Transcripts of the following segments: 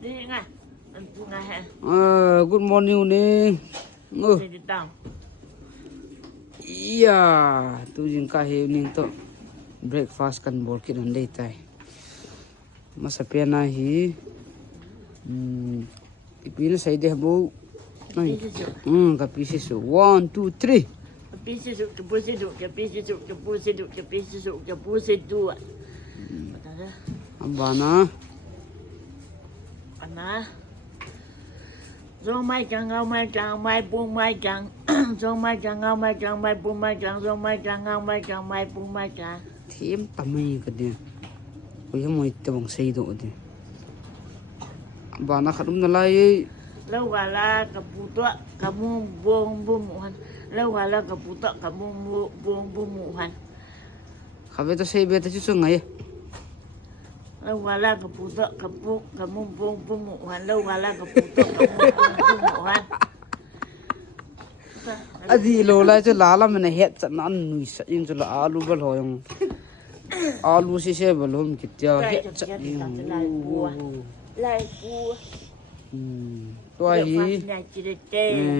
Good morning ning. Iya, tu jingka ning to breakfast kan bol kin on day tai. Masa piana hi. Ipina sai deh bu. Kapi sisu. 1 2 3. Abana. Rong mai chang ngao mai chang mai buông mai chang rong mai chang ngao mai chang mai buông mai chang rong mai chang ngao mai chang mai buông mai chang Thêm tamai ka dia. Oi moi te bang sei do de. Abana khadum na lai. lâu gà la kaputo kamu buông buông muhan lâu gà la kaputo kamu buông buông muhan Khabe to sei be ta chu ngai. lâu gà la kaputo kamu buông buông muhan lâu gà la kaputo kamu buông buông muhan Adi lo lai chu lala mena het chan an nui sa in chu la alu bal hoyong. Alu si se balom kitya het chan lai cua Tua hi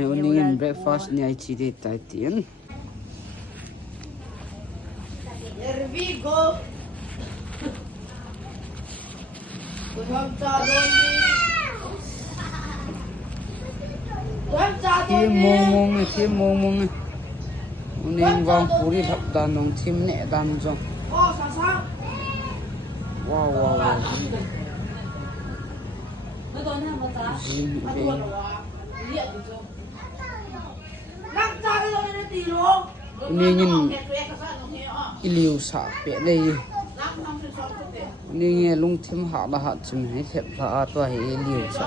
uning breakfast ni ai chi de tai tien. Here we go. Thim mong uning wang puri thap dan nong thim ne dan jong. Wow. Uning iliu sa pe dei. Uning lung thim ha la ha chim he thep la to he iliu sa.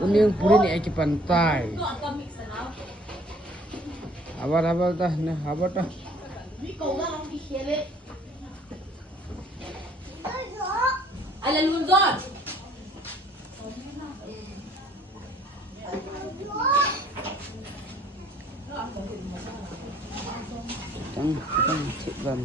Uning puri ni ai ki pantai. Habar dah ne habar dah. Ala luôn rồi. Tang thip ban.